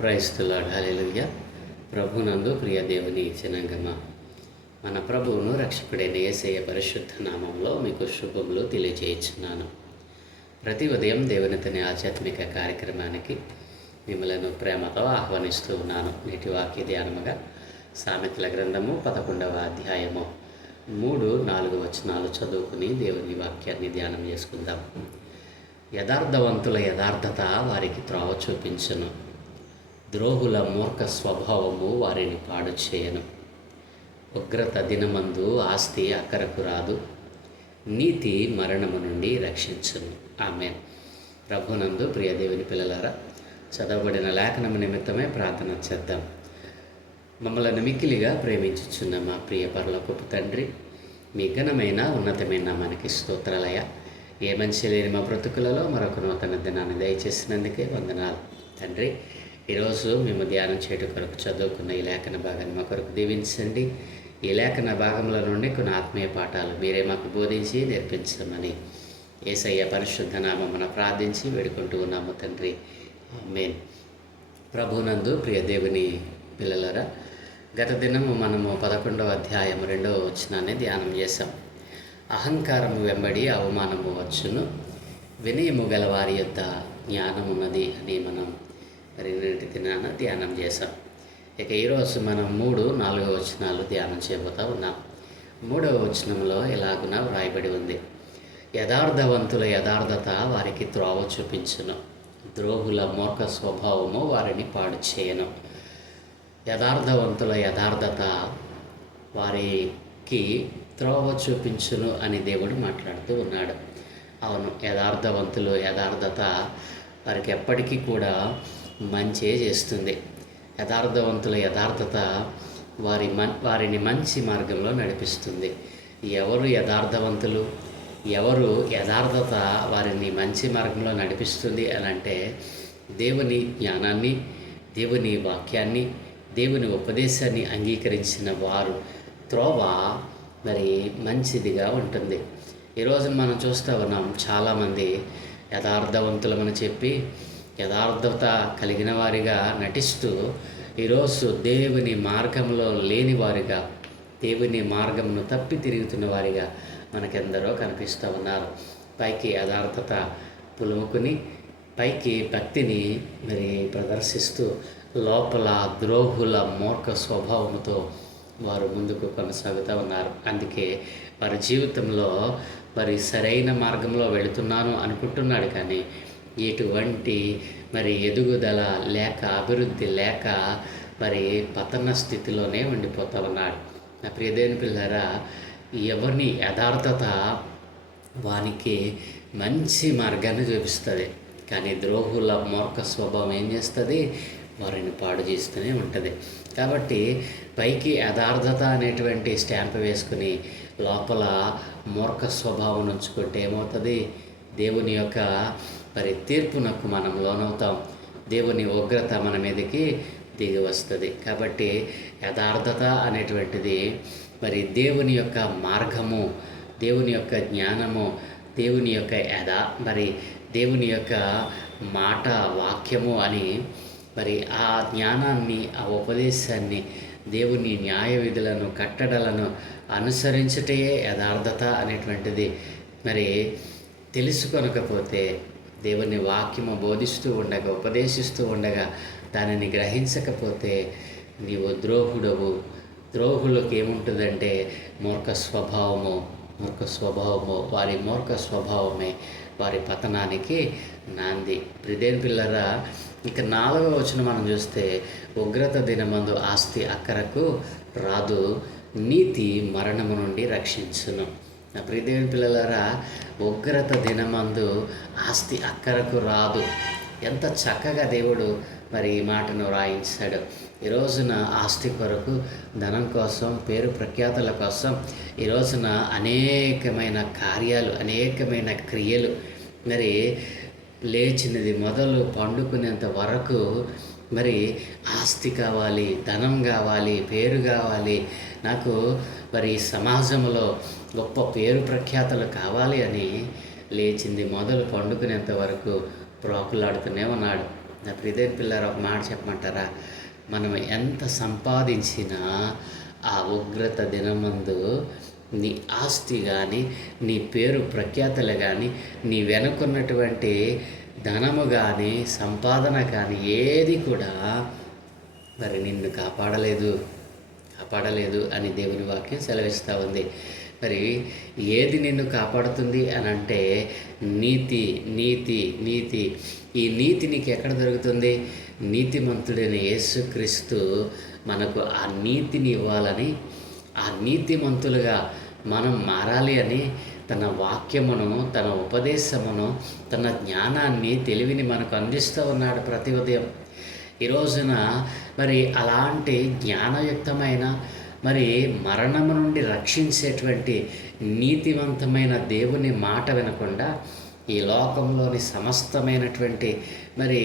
Praise the lord. హల్లెలూయా. ప్రభునందు ప్రియ దేవుని జనాంగమా, మన ప్రభువును రక్షకుడైన యేసయ్య పరిశుద్ధ నామంలో మీకు శుభములు తెలియజేయుచున్నాను. ప్రతి ఉదయం దేవునితోని ఆధ్యాత్మిక కార్యక్రమానికి మిమ్మలను ప్రేమతో ఆహ్వానిస్తూ ఉన్నాను. నేటి వాక్య ధ్యానముగా సామెతల గ్రంథము 11వ అధ్యాయము 3-4 వచనాలు చదువుకుని దేవుని వాక్యాన్ని ధ్యానం చేసుకుందాం. యథార్థవంతుల యథార్థత వారికి త్రోవ చూపించును, ద్రోహుల మూర్ఖ స్వభావము వారిని పాడు చేయను. ఉగ్రత దినమందు ఆస్తి అక్కరకు రాదు, నీతి మరణము నుండి రక్షించును. ఆమేన్. ప్రభునందు ప్రియ దేవుని పిల్లలారా, చదవబడిన లేఖనము నిమిత్తమే ప్రార్థన చేద్దాం. మమ్మల్ని మిక్కిలిగా ప్రేమించుచున్న మా ప్రియ పరలోకపు తండ్రి, మీ ఘనమైన ఉన్నతమైన మనకి స్తోత్రాలయ. ఏ మంచి లేని మా బ్రతుకులలో మరొక నూతన దినాన్ని దయచేసినందుకే వందనాలు తండ్రి. ఈరోజు మేము ధ్యానం చేయడం కొరకు చదువుకున్న ఈ లేఖన భాగాన్ని మా కొరకు దీవించండి. ఈ లేఖన భాగంలో నుండి కొన్ని ఆత్మీయ పాఠాలు మీరే మాకు బోధించి నేర్పించమని యేసయ్య పరిశుద్ధ నామమున ప్రార్థించి వేడుకుంటూ ఉన్నాము తండ్రి. ఆమేన్. ప్రభునందు ప్రియ దేవుని పిల్లలరా, గత దినము మనము 11వ అధ్యాయం 2వ వచనాన్ని ధ్యానం చేశాం. అహంకారము వెంబడి అవమానము వచ్చును, వినయము గల వారి యొద్ద జ్ఞానమున్నది అని మనం నిన్నటి దినాన ధ్యానం చేశాం. ఇక ఈరోజు మనం 3-4 వచనాలు ధ్యానం చేయబోతూ ఉన్నాం. 3వ వచనంలో ఇలాగున వ్రాయబడి ఉంది: యథార్థవంతుల యథార్థత వారికి త్రోవ చూపించును, ద్రోహుల మూర్ఖ స్వభావము వారిని పాడు చేయను. యథార్థవంతుల యథార్థత వారికి త్రోవ చూపించును అని దేవుడు మాట్లాడుతూ ఉన్నాడు. అవును, యథార్థవంతులు యథార్థత వారికి ఎప్పటికీ కూడా మంచే చేస్తుంది. యథార్థవంతుల యథార్థత వారిని మంచి మార్గంలో నడిపిస్తుంది. ఎవరు యథార్థవంతులు, ఎవరు యథార్థత వారిని మంచి మార్గంలో నడిపిస్తుంది అని అంటే, దేవుని జ్ఞానాన్ని, దేవుని వాక్యాన్ని, దేవుని ఉపదేశాన్ని అంగీకరించిన వారు త్రోవ మరి మంచిదిగా ఉంటుంది. ఈరోజు మనం చూస్తూ ఉన్నాం, చాలామంది యథార్థవంతులమని చెప్పి యథార్థత కలిగిన వారిగా నటిస్తూ ఈరోజు దేవుని మార్గంలో లేని వారిగా, దేవుని మార్గమును తప్పి తిరుగుతున్న వారిగా మనకెందరో కనిపిస్తూ ఉన్నారు. పైకి యథార్థత పులుముకుని, పైకి భక్తిని మరి ప్రదర్శిస్తూ లోపల ద్రోహుల మూర్ఖ స్వభావంతో వారు ముందుకు కొనసాగుతూ ఉన్నారు. అందుకే వారి జీవితంలో మరి సరైన మార్గంలో వెళుతున్నాను అనుకుంటున్నాడు, కానీ ఎటువంటి మరి ఎదుగుదల లేక, అభివృద్ధి లేక మరి పతన స్థితిలోనే ఉండిపోతూ ఉన్నాడు. నా ప్రియదేవుని పిల్లరా, ఎవరిని యథార్థత వానికి మంచి మార్గాన్ని చూపిస్తుంది, కానీ ద్రోహుల మూర్ఖ స్వభావం ఏం చేస్తుంది? వారిని పాడు చేస్తూనే ఉంటుంది. కాబట్టి పైకి యథార్థత అనేటువంటి స్టాంప్ వేసుకుని లోపల మూర్ఖ స్వభావం ఉంచుకుంటే ఏమవుతుంది? దేవుని యొక్క మరి తీర్పునకు మనం లోనవుతాం. దేవుని ఉగ్రత మన మీదకి దిగి వస్తుంది. కాబట్టి యథార్థత అనేటువంటిది మరి దేవుని యొక్క మార్గము, దేవుని యొక్క జ్ఞానము, దేవుని యొక్క దేవుని యొక్క మాట, వాక్యము అని మరి ఆ జ్ఞానాన్ని, ఆ ఉపదేశాన్ని, దేవుని న్యాయ విధులను, కట్టడలను అనుసరించటే యథార్థత అనేటువంటిది. మరి తెలుసుకొనకపోతే, దేవుని వాక్యము బోధిస్తూ ఉండగా, ఉపదేశిస్తూ ఉండగా దానిని గ్రహించకపోతే నీవు ద్రోహుడవు. ద్రోహులకు ఏముంటుందంటే మూర్ఖ స్వభావము. వారి మూర్ఖ స్వభావమే వారి పతనానికి నాంది. ప్రియదేవుని పిల్లరా, ఇక 4వ వచనం మనం చూస్తే, ఉగ్రత దినమందు ఆస్తి అక్కరకు రాదు, నీతి మరణము నుండి రక్షించును. నా ప్రియదేవుని పిల్లలారా, ఉగ్రత దినమందు ఆస్తి అక్కరకు రాదు. ఎంత చక్కగా దేవుడు మరి ఈ మాటను రాయించాడు. ఈ రోజున ఆస్తి కొరకు, ధనం కోసం, పేరు ప్రఖ్యాతుల కోసం ఈ రోజున అనేకమైన కార్యాలు, అనేకమైన క్రియలు, మరి లేచినది మొదలు పండుకునేంత వరకు మరి ఆస్తి కావాలి, ధనం కావాలి, పేరు కావాలి, నాకు మరి సమాజంలో గొప్ప పేరు ప్రఖ్యాతులు కావాలి అని లేచింది మొదలు పండుకునేంత వరకు ప్రాకులాడుతూనే ఉన్నాడు. నా ప్రియదేవి పిల్లలు ఒక మాట చెప్పమంటారా? మనం ఎంత సంపాదించినా ఆ ఉగ్రత దినమందు నీ ఆస్తి కానీ, నీ పేరు ప్రఖ్యాతలు కానీ, నీ వెనుకున్నటువంటి ధనము కానీ, సంపాదన కానీ ఏది కూడా మరి నిన్ను కాపాడలేదు అని దేవుని వాక్యం సెలవిస్తూ ఉంది. మరి ఏది నిన్ను కాపాడుతుంది అని అంటే నీతి. ఈ నీతి నీకు ఎక్కడ దొరుకుతుంది? నీతిమంతుడైన యేసుక్రీస్తు మనకు ఆ నీతిని ఇవ్వాలని, ఆ నీతిమంతులుగా మనం మారాలి అని తన వాక్యమును, తన ఉపదేశమును, తన జ్ఞానాన్ని, తెలివిని మనకు అందిస్తూ ఉన్నాడు ప్రతి ఉదయం. ఈ రోజున మరి అలాంటి జ్ఞానయుక్తమైన, మరి మరణము నుండి రక్షించేటువంటి నీతివంతమైన దేవుని మాట వినకుండా ఈ లోకంలోని సమస్తమైనటువంటి మరి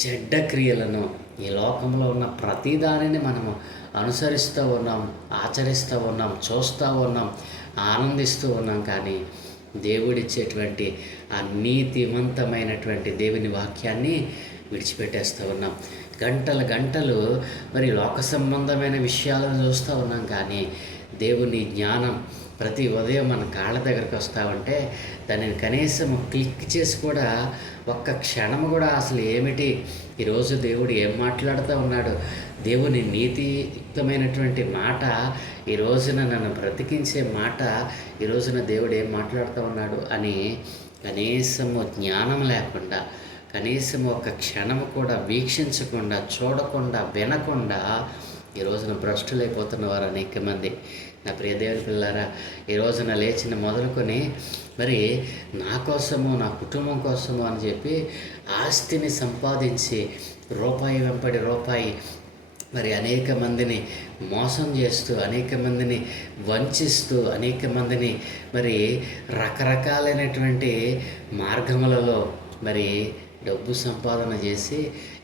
చెడ్డ క్రియలను, ఈ లోకంలో ఉన్న ప్రతిదానిని మనము అనుసరిస్తూ ఉన్నాం, ఆచరిస్తూ ఉన్నాం, చూస్తూ ఉన్నాం, ఆనందిస్తూ ఉన్నాం. కానీ దేవుడిచ్చేటువంటి ఆ నీతివంతమైనటువంటి దేవుని వాక్యాన్ని విడిచిపెట్టేస్తూ ఉన్నాం. గంటలు మరి లోక సంబంధమైన విషయాలను చూస్తూ ఉన్నాం. కానీ దేవుని జ్ఞానం ప్రతి ఉదయం మన కాళ్ళ దగ్గరికి వస్తామంటే దానిని కనీసం క్లిక్ చేసి కూడా ఒక్క క్షణము కూడా అసలు ఏమిటి, ఈరోజు దేవుడు ఏం మాట్లాడుతూ ఉన్నాడు, దేవుని నీతియుక్తమైనటువంటి మాట, ఈ రోజున నన్ను బ్రతికించే మాట, ఈ రోజున దేవుడు ఏం మాట్లాడుతూ ఉన్నాడు అని కనీసము జ్ఞానం లేకుండా, కనీసం ఒక క్షణము కూడా వీక్షించకుండా, చూడకుండా, వినకుండా ఈ రోజున భ్రష్టులైపోతున్న వారు అనేక మంది. నా ప్రియ దేవుని పిల్లారా, ఈ రోజున లేచిన మొదలుకొని మరి నా కోసము, నా కుటుంబం కోసము అని చెప్పి ఆస్తిని సంపాదించి రూపాయి వెంబడి రూపాయి మరి అనేక మందిని మోసం చేస్తూ, అనేక మందిని వంచిస్తూ, అనేక మందిని మరి రకరకాలైనటువంటి మార్గములలో మరి డబ్బు సంపాదన చేసి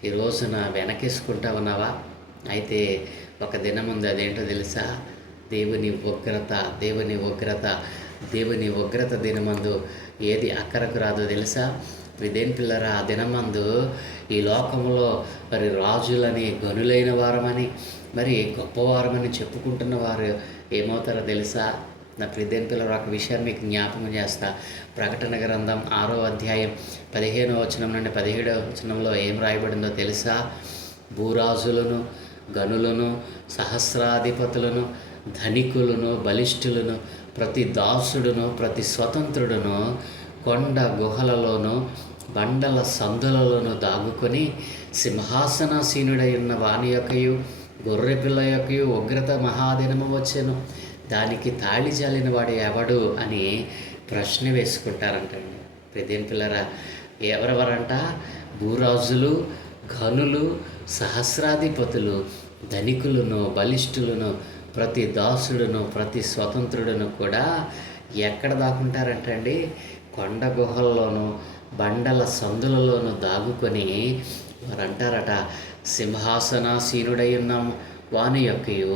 ఈ రోజున వెనకేసుకుంటా ఉన్నావా? అయితే ఒక దినం ఉంది, అదేంటో తెలుసా? దేవుని ఉగ్రత దినమందు ఏది అక్కరకు రాదో తెలుసా? దేని పిల్లరా, ఆ దినమందు ఈ లోకంలో మరి రాజులని, గనులైన వారమని, మరి గొప్పవారమని చెప్పుకుంటున్న వారు ఏమవుతారో తెలుసా? నా ప్రియదేని పిల్లలు ఒక విషయాన్ని మీకు జ్ఞాపకం చేస్తా. ప్రకటన గ్రంథం 6వ అధ్యాయం 15వ వచనం నుండి 17వ వచనంలో ఏం రాయబడిందో తెలుసా? భూరాజులను, గనులను, సహస్రాధిపతులను, ధనికులను, బలిష్ఠులను, ప్రతి దాసుడును, ప్రతి స్వతంత్రుడును కొండ గుహలలోను, బండల సందులలోను దాగుకొని సింహాసనాసీనుడై ఉన్న వాని యొక్కయు, గొర్రెపిల్ల యొక్కయు ఉగ్రత మహాదినము వచ్చెను, దానికి తాళి జాలిన వాడు ఎవడు అని ప్రశ్న వేసుకుంటారంటండి. ప్రదేం పిల్లరా, ఎవరెవరంట? భూరాజులు, ఘనులు, సహస్రాధిపతులు, ధనికులను, బలిష్ఠులను, ప్రతి దాసుడును, ప్రతి స్వతంత్రుడును కూడా ఎక్కడ దాక్కుంటారంటండి? కొండ గుహల్లోనూ, బండల సందులలోనూ దాగుకొని వారు అంటారట, సింహాసనాసీనుడై ఉన్న వాని యొక్కయు,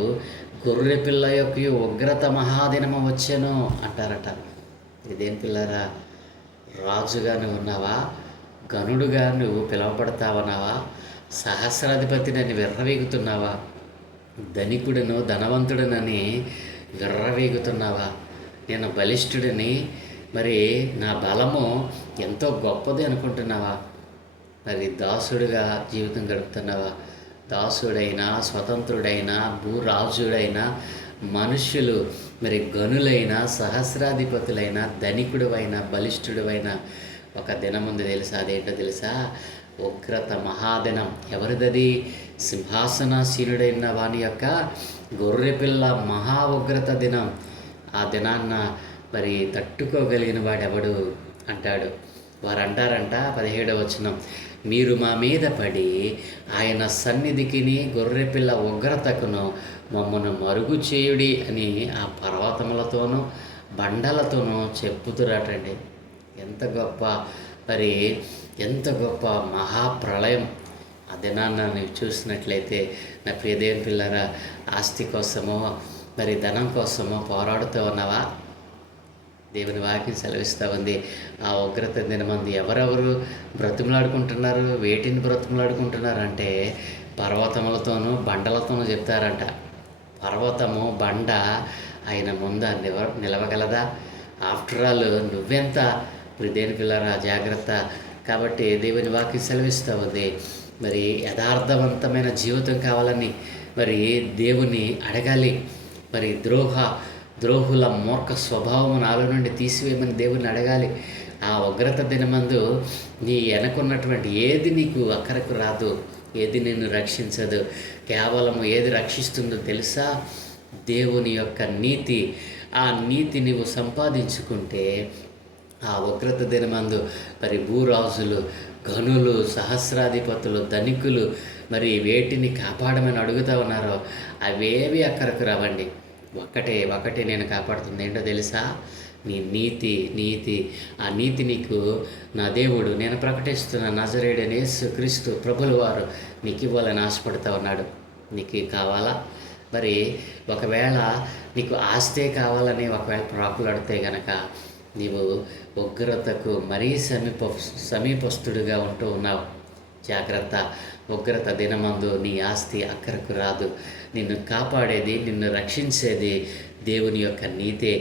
గొర్రె పిల్ల యొక్కయు ఉగ్రత మహాదినము వచ్చెను అంటారట. ఇదేం పిల్లరా, రాజుగా నువ్వు ఉన్నావా? గనుడుగా నువ్వు పిలువబడతావన్నావా? సహస్రాధిపతినని విర్రవీగుతున్నావా? ధనికుడును, ధనవంతుడునని విర్రవీగుతున్నావా? నేను బలిష్ఠుడిని, మరి నా బలము ఎంతో గొప్పది అనుకుంటున్నావా? మరి దాసుడుగా జీవితం గడుపుతున్నావా? దాసుడైనా, స్వతంత్రుడైనా, భూరాజుడైనా, మనుష్యులు మరి గనులైన, సహస్రాధిపతులైన, ధనికుడువైన, బలిష్ఠుడువైన ఒక దినం ఉంది తెలుసా? అదేంటో తెలుసా? ఉగ్రత మహాదినం. ఎవరిదది? సింహాసనాసీనుడైన వాని యొక్క గొర్రెపిల్ల మహా ఉగ్రత దినం. ఆ దినాన్న మరి తట్టుకోగలిగిన వాడెవడు అంటాడు. వారు అంటారంట 17వ వచనం, మీరు మా మీద పడి ఆయన సన్నిధికిని, గొర్రెపిల్ల ఉగ్రతకును మమ్మను మరుగు చేయుడి అని ఆ పర్వతములతోనూ, బండలతోనూ చెప్పుతురాటండి. ఎంత గొప్ప మహాప్రళయం. ఆ దినాన్న నువ్వు చూసినట్లయితే నా ప్రియదేవుని పిల్లరా, ఆస్తి కోసమో మరి ధనం కోసమో పోరాడుతూ ఉన్నావా? దేవుని వాక్యం సెలవిస్తూ ఉంది. ఆ ఉగ్రత దినమందు ఎవరెవరు బ్రతిమలాడుకుంటున్నారు, వేటిని బ్రతిమలాడుకుంటున్నారు అంటే పర్వతములతోనూ బండలతోనూ చెప్తారంట. పర్వతము బండ ఆయన ముంద నిలవగలదా? ఆఫ్టర్ ఆల్ నువ్వెంత దేని పిల్లరా జాగ్రత్త. కాబట్టి దేవుని వాక్యం సెలవిస్తూ ఉంది. మరి యథార్థవంతమైన జీవితం కావాలని మరి దేవుని అడగాలి. మరి ద్రోహుల మూర్ఖ స్వభావం నాలో నుండి తీసివేయమని దేవుని అడగాలి. ఆ ఉగ్రత దినమందు నీ వెనకున్నటువంటి ఏది నీకు అక్కరకు రాదు, ఏది నిన్ను రక్షించదు. కేవలం ఏది రక్షిస్తుందో తెలుసా? దేవుని యొక్క నీతి. ఆ నీతి నీవు సంపాదించుకుంటే ఆ ఉగ్రత దినమందు మరి భూరాజులు, గనులు, సహస్రాధిపతులు, ధనికులు మరి వేటిని కాపాడమని అడుగుతూ ఉన్నారో అవేవి అక్కరకు రావండి. ఒకటే నేను కాపాడుతుంది ఏంటో తెలుసా? నీ నీతి. ఆ నీతి నీకు నా దేవుడు, నేను ప్రకటిస్తున్న నజరేయుడైన యేసు క్రీస్తు ప్రభుల వారు నీకు ఇవ్వాలని ఆశపడుతూ ఉన్నాడు. నీకు కావాలా? మరి ఒకవేళ నీకు ఆస్తే కావాలని ఒకవేళ ప్రాకులాడితే గనక నీవు ఉగ్రతకు మరీ సమీపస్తుడిగా ఉంటూ ఉన్నావు. జాగ్రత్త. ఉగ్రత దినమందు నీ ఆస్తి అక్కరకు రాదు. నిన్ను కాపాడేది, నిన్ను రక్షించేది దేవుని యొక్క నీతే.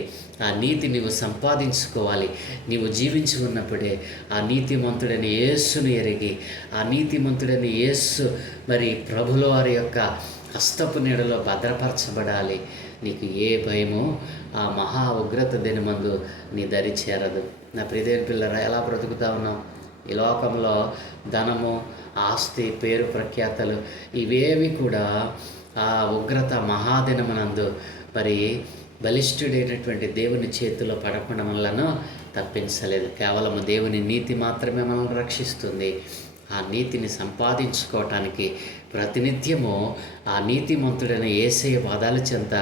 ఆ నీతి నీవు సంపాదించుకోవాలి. నీవు జీవించి ఉన్నప్పుడే ఆ నీతిమంతుడైన యేసును ఎరిగి, ఆ నీతిమంతుడైన యేసు మరి ప్రభుల వారి యొక్క హస్తపు నీడలో భద్రపరచబడాలి. నీకు ఏ భయమో ఆ మహా ఉగ్రత దినమందు నీ దరి చేరదు. నా ప్రియదేవుని పిల్లరా, ఎలా బ్రతుకుతా ఉన్నాం? ఈ లోకంలో ధనము, ఆస్తి, పేరు ప్రఖ్యాతలు ఇవేవి కూడా ఆ ఉగ్రత మహాదినమునందు మరి బలిష్ఠుడైనటువంటి దేవుని చేతిలో పడకుండా మనలను తప్పించలేదు. కేవలం దేవుని నీతి మాత్రమే మనల్ని రక్షిస్తుంది. ఆ నీతిని సంపాదించుకోవటానికి ప్రతినిత్యము ఆ నీతిమంతుడైన యేసయ్య పాదాల చెంత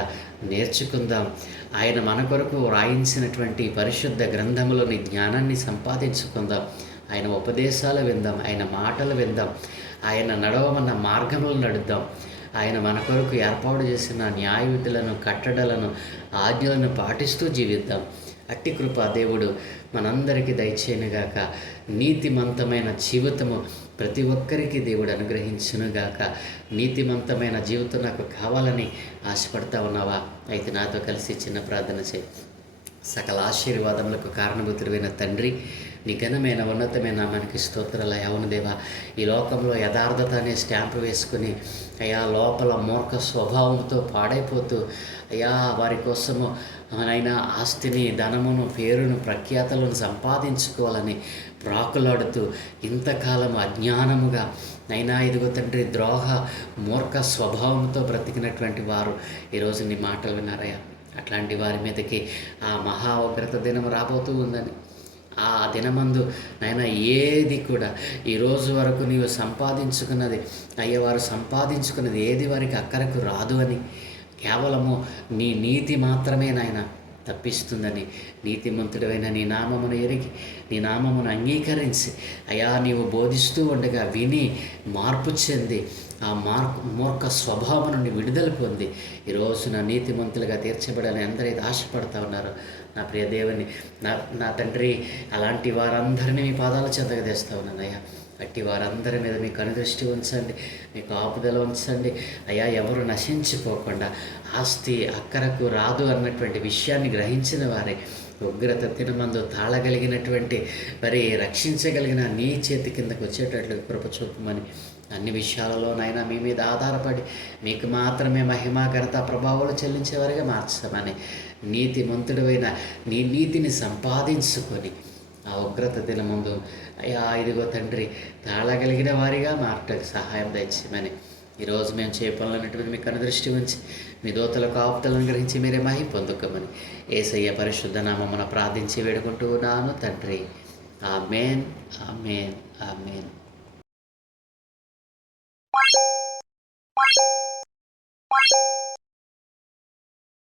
నేర్చుకుందాం. ఆయన మన కొరకు వ్రాయించినటువంటి పరిశుద్ధ గ్రంథములోని జ్ఞానాన్ని సంపాదించుకుందాం. ఆయన ఉపదేశాలు విందాం, ఆయన మాటలు విందాం, ఆయన నడవమన్న మార్గములను నడుద్దాం. ఆయన మన కొరకు ఏర్పాటు చేసిన న్యాయ విధులను, కట్టడలను, ఆజ్ఞలను పాటిస్తూ జీవిద్దాం. అట్టి కృప దేవుడు మనందరికీ దయచేయనుగాక. నీతిమంతమైన జీవితము ప్రతి ఒక్కరికి దేవుడు అనుగ్రహించునుగాక. నీతిమంతమైన జీవితం నాకు కావాలని ఆశపడతా ఉన్నావా? అయితే నాతో కలిసి చిన్న ప్రార్థన చేయి. సకల ఆశీర్వాదములకు కారణభూతుడైన తండ్రి, నీ ఘనమైన ఉన్నతమైన నామానికి స్తోత్రాలు. అవును దేవా, ఈ లోకంలో యథార్థత అనే స్టాంపు వేసుకుని అయ్యా లోపల మూర్ఖ స్వభావంతో పాడైపోతూ అయ్యా వారి కోసము నైనా ఆస్తిని, ధనమును, పేరును, ప్రఖ్యాతలను సంపాదించుకోవాలని ప్రాకులాడుతూ ఇంతకాలం అజ్ఞానముగా నైనా ఇదిగో తండ్రి మూర్ఖ స్వభావంతో బ్రతికినటువంటి వారు ఈరోజు నీ మాటలు విన్నారయ్యా. అట్లాంటి వారి మీదకి ఆ మహా ఉగ్రత దినం రాబోతూ ఉందని, ఆ దినమందు నాయన ఏది కూడా ఈరోజు వరకు నీవు సంపాదించుకున్నది అయ్యవారు సంపాదించుకున్నది ఏది వారికి అక్కరకు రాదు అని, కేవలము నీ నీతి మాత్రమే నాయన తప్పిస్తుందని, నీతిమంతుడైన నీ నామమును ఎరిగి నీ నామమును అంగీకరించి అయా నీవు బోధిస్తూ ఉండగా విని మార్పు చెంది ఆ మూర్ఖ స్వభావం నుండి విడుదల పొంది ఈరోజు నా నీతిమంతులుగా తీర్చబడాలని అందరైతే ఆశపడతా ఉన్నారు. నా ప్రియ దేవుని నా తండ్రి, అలాంటి వారందరినీ మీ పాదాల చెంతగా తెస్తా ఉన్నానయ్యా. అట్టి వారందరి మీద మీ కనుదృష్టి ఉంచండి, మీ కాపుదల ఉంచండి అయ్యా. ఎవరు నశించిపోకుండా ఆస్తి అక్కరకు రాదు అన్నటువంటి విషయాన్ని గ్రహించిన వారే ఉగ్రత దినమందు తాళగలిగినటువంటి మరి రక్షించగలిగిన నీ చేతి కిందకు వచ్చేటట్లు కృప చూపమని, అన్ని విషయాలలో నాయన మీ మీద ఆధారపడి మీకు మాత్రమే మహిమ, ఘనత, ప్రభావాలు చెల్లించేవారిగా మార్చమని, నీతిమంతుడైన నీ నీతిని సంపాదించుకొని ఆ ఉగ్రత దినమందు అయ్యా ఇదిగో తండ్రి తాళగలిగిన వారిగా మారటకు సహాయం దయచేయమని, ఈరోజు మేము చేపలన్నటువంటి మీకు అనుదృష్టి ఉంచి మీ దోతల కాపుతలను గ్రహించి మీరే మహి పొందుకోమని యేసయ్య పరిశుద్ధ నామమున ప్రార్థించి వేడుకుంటూ ఉన్నాను తండ్రి. ఆమేన్, ఆమేన్, ఆమేన్.